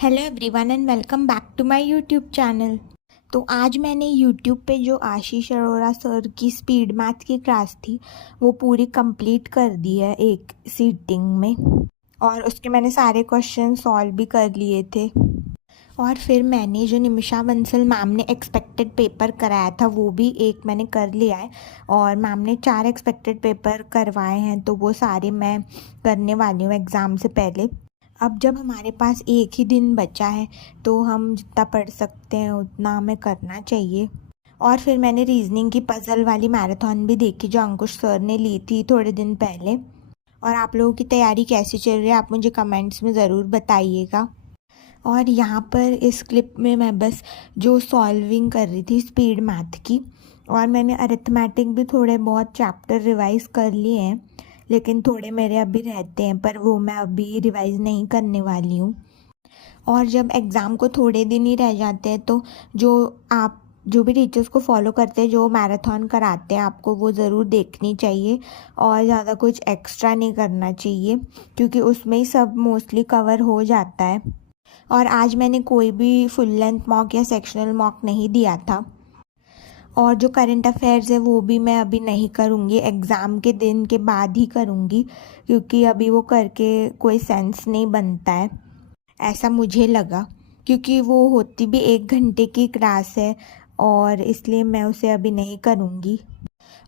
Hello everyone and welcome back to my YouTube channel. तो आज मैंने यूट्यूब पे जो आशीष अरोड़ा सर की स्पीड मैथ की क्लास थी वो पूरी कंप्लीट कर दी है एक सीटिंग में, और उसके मैंने सारे क्वेश्चन सॉल्व भी कर लिए थे। और फिर मैंने जो निमिषा बंसल मैम ने एक्सपेक्टेड पेपर कराया था वो भी एक मैंने कर लिया है, और मैम ने 4 एक्सपेक्टेड पेपर करवाए हैं तो वो सारे मैं करने वाली हूँ एग्ज़ाम से पहले। अब जब हमारे पास एक ही दिन बचा है तो हम जितना पढ़ सकते हैं उतना हमें करना चाहिए। और फिर मैंने रीजनिंग की पज़ल वाली मैराथन भी देखी जो अंकुश सर ने ली थी थोड़े दिन पहले। और आप लोगों की तैयारी कैसी चल रही है आप मुझे कमेंट्स में ज़रूर बताइएगा। और यहाँ पर इस क्लिप में मैं बस जो सॉल्विंग कर रही थी स्पीड मैथ की, और मैंने अरिथमेटिक भी थोड़े बहुत चैप्टर रिवाइज़ कर लिए हैं, लेकिन थोड़े मेरे अभी रहते हैं पर वो मैं अभी रिवाइज़ नहीं करने वाली हूँ। और जब एग्ज़ाम को थोड़े दिन ही रह जाते हैं तो जो भी टीचर्स को फॉलो करते हैं जो मैराथन कराते हैं आपको वो ज़रूर देखनी चाहिए, और ज़्यादा कुछ एक्स्ट्रा नहीं करना चाहिए क्योंकि उसमें ही सब मोस्टली कवर हो जाता है। और आज मैंने कोई भी फुल लेंथ मॉक या सेक्शनल मॉक नहीं दिया था। और जो करंट अफेयर्स है वो भी मैं अभी नहीं करूँगी, एग्ज़ाम के दिन के बाद ही करूँगी क्योंकि अभी वो करके कोई सेंस नहीं बनता है, ऐसा मुझे लगा, क्योंकि वो होती भी 1 घंटे की क्लास है और इसलिए मैं उसे अभी नहीं करूँगी।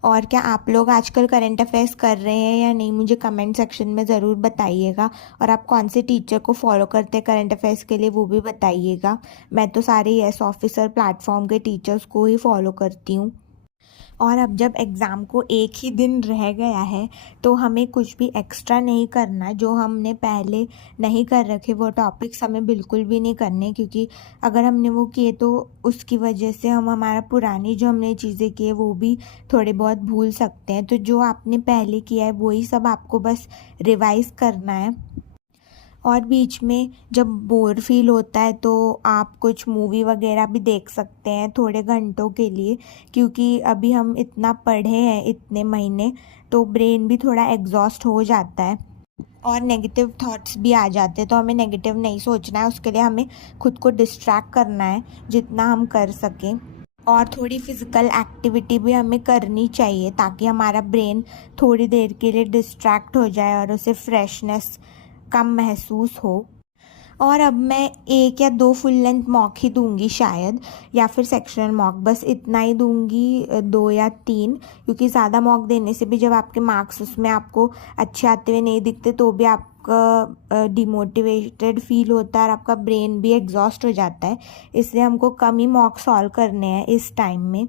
और क्या आप लोग आजकल करंट अफेयर्स कर रहे हैं या नहीं मुझे कमेंट सेक्शन में ज़रूर बताइएगा, और आप कौन से टीचर को फॉलो करते हैं करंट अफेयर्स के लिए वो भी बताइएगा। मैं तो सारे यस ऑफिसर प्लेटफॉर्म के टीचर्स को ही फॉलो करती हूँ। और अब जब एग्ज़ाम को एक ही दिन रह गया है तो हमें कुछ भी एक्स्ट्रा नहीं करना, जो हमने पहले नहीं कर रखे वो टॉपिक्स हमें बिल्कुल भी नहीं करने, क्योंकि अगर हमने वो किए तो उसकी वजह से हम हमारा पुरानी जो हमने चीज़ें की है वो भी थोड़े बहुत भूल सकते हैं। तो जो आपने पहले किया है वही सब आपको बस रिवाइज़ करना है। और बीच में जब बोर फील होता है तो आप कुछ मूवी वगैरह भी देख सकते हैं थोड़े घंटों के लिए, क्योंकि अभी हम इतना पढ़े हैं इतने महीने तो ब्रेन भी थोड़ा एग्जॉस्ट हो जाता है और नेगेटिव थॉट्स भी आ जाते हैं। तो हमें नेगेटिव नहीं सोचना है, उसके लिए हमें खुद को डिस्ट्रैक्ट करना है जितना हम कर सकें। और थोड़ी फिज़िकल एक्टिविटी भी हमें करनी चाहिए ताकि हमारा ब्रेन थोड़ी देर के लिए डिस्ट्रैक्ट हो जाए और उसे फ्रेशनेस कम महसूस हो। और अब मैं 1 या 2 फुल लेंथ मॉक ही दूंगी शायद, या फिर सेक्शनल मॉक, बस इतना ही दूंगी, 2 या 3, क्योंकि ज़्यादा मॉक देने से भी जब आपके मार्क्स उसमें आपको अच्छे आते हुए नहीं दिखते तो भी आपका डिमोटिवेटेड फील होता है और आपका ब्रेन भी एग्जॉस्ट हो जाता है। इसलिए हमको कम ही मॉक सॉल्व करने हैं इस टाइम में।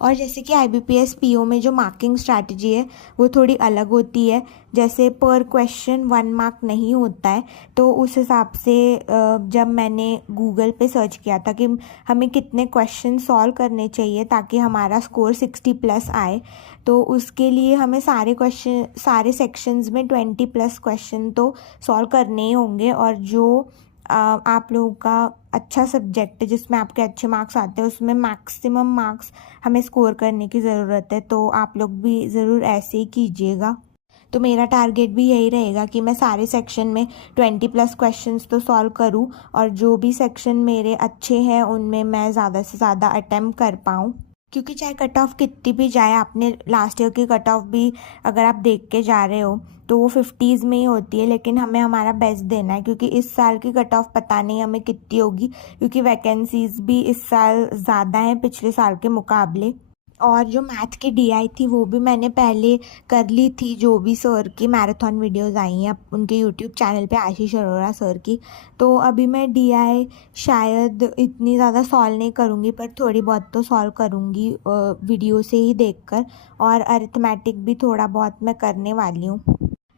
और जैसे कि IBPS PO में जो मार्किंग स्ट्रैटेजी है वो थोड़ी अलग होती है, जैसे पर क्वेश्चन 1 मार्क नहीं होता है। तो उस हिसाब से जब मैंने गूगल पे सर्च किया था कि हमें कितने क्वेश्चन सॉल्व करने चाहिए ताकि हमारा स्कोर 60+ आए, तो उसके लिए हमें सारे सेक्शंस में 20+ क्वेश्चन तो सॉल्व करने ही होंगे। और जो आप लोगों का अच्छा सब्जेक्ट है जिसमें आपके अच्छे मार्क्स आते हैं उसमें मैक्सिमम मार्क्स हमें स्कोर करने की ज़रूरत है, तो आप लोग भी ज़रूर ऐसे ही कीजिएगा। तो मेरा टारगेट भी यही रहेगा कि मैं सारे सेक्शन में 20+ क्वेश्चंस तो सॉल्व करूं, और जो भी सेक्शन मेरे अच्छे हैं उनमें मैं ज़्यादा से ज़्यादा अटेम्प्ट कर पाऊँ। क्योंकि चाहे कट ऑफ कितनी भी जाए, आपने लास्ट ईयर की कट ऑफ भी अगर आप देख के जा रहे हो तो वो 50s में ही होती है, लेकिन हमें हमारा बेस्ट देना है क्योंकि इस साल की कट ऑफ पता नहीं हमें कितनी होगी, क्योंकि वैकेंसीज भी इस साल ज़्यादा हैं पिछले साल के मुकाबले। और जो मैथ की DI थी वो भी मैंने पहले कर ली थी, जो भी सर की मैराथन वीडियोस आई हैं उनके यूट्यूब चैनल पे आशीष अरोड़ा सर की। तो अभी मैं DI शायद इतनी ज़्यादा सॉल्व नहीं करूँगी पर थोड़ी बहुत तो सॉल्व करूँगी वीडियो से ही देखकर, और अरिथमेटिक भी थोड़ा बहुत मैं करने वाली हूँ।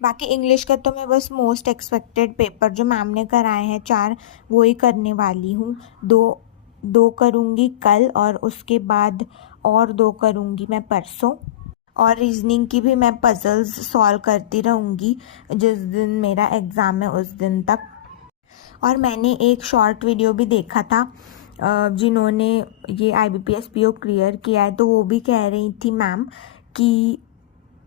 बाकी इंग्लिश का तो मैं बस मोस्ट एक्सपेक्टेड पेपर जो मैम ने कराए हैं 4 वो ही करने वाली हूँ। दो करूँगी कल और उसके बाद और 2 करूँगी मैं परसों। और रीजनिंग की भी मैं पजल्स सॉल्व करती रहूँगी जिस दिन मेरा एग्ज़ाम है उस दिन तक। और मैंने एक शॉर्ट वीडियो भी देखा था जिन्होंने ये IBPS PO क्लियर किया है, तो वो भी कह रही थी मैम कि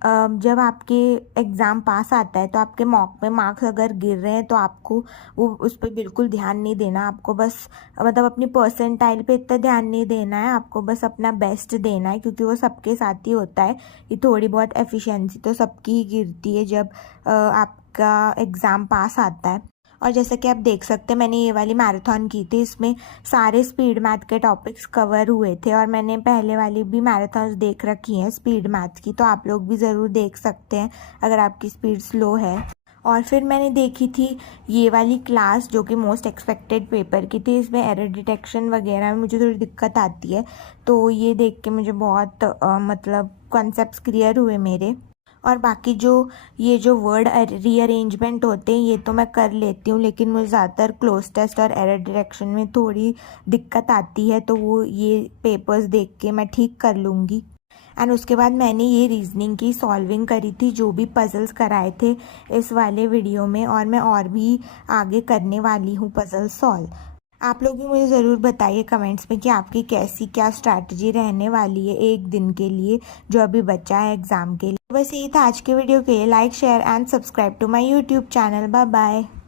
जब आपके एग्ज़ाम पास आता है तो आपके मॉक में मार्क्स अगर गिर रहे हैं तो आपको वो उस पर बिल्कुल ध्यान नहीं देना। आपको बस मतलब अपनी परसेंटाइल पे इतना ध्यान नहीं देना है, आपको बस अपना बेस्ट देना है, क्योंकि वो सबके साथ ही होता है। ये थोड़ी बहुत एफिशिएंसी तो सबकी ही गिरती है जब आपका एग्ज़ाम पास आता है। और जैसा कि आप देख सकते हैं, मैंने ये वाली मैराथन की थी, इसमें सारे स्पीड मैथ के टॉपिक्स कवर हुए थे। और मैंने पहले वाली भी मैराथन्स देख रखी हैं स्पीड मैथ की, तो आप लोग भी ज़रूर देख सकते हैं अगर आपकी स्पीड स्लो है। और फिर मैंने देखी थी ये वाली क्लास जो कि मोस्ट एक्सपेक्टेड पेपर की थी। इसमें एरर डिटेक्शन वगैरह में मुझे थोड़ी दिक्कत आती है, तो ये देख के मुझे बहुत मतलब कॉन्सेप्ट्स क्लियर हुए मेरे। और बाकी ये जो वर्ड रीअरेंजमेंट होते हैं ये तो मैं कर लेती हूँ, लेकिन मुझे ज़्यादातर क्लोज टेस्ट और एरर डिटेक्शन में थोड़ी दिक्कत आती है, तो वो ये पेपर्स देख के मैं ठीक कर लूँगी। एंड उसके बाद मैंने ये रीजनिंग की सॉल्विंग करी थी, जो भी पजल्स कराए थे इस वाले वीडियो में, और मैं और भी आगे करने वाली हूँ पजल सॉल्व। आप लोग भी मुझे ज़रूर बताइए कमेंट्स में कि आपकी कैसी क्या स्ट्रैटेजी रहने वाली है एक दिन के लिए जो अभी बचा है एग्ज़ाम के लिए। बस यही था आज के वीडियो के लिए। Like share and subscribe to my YouTube channel. Bye bye.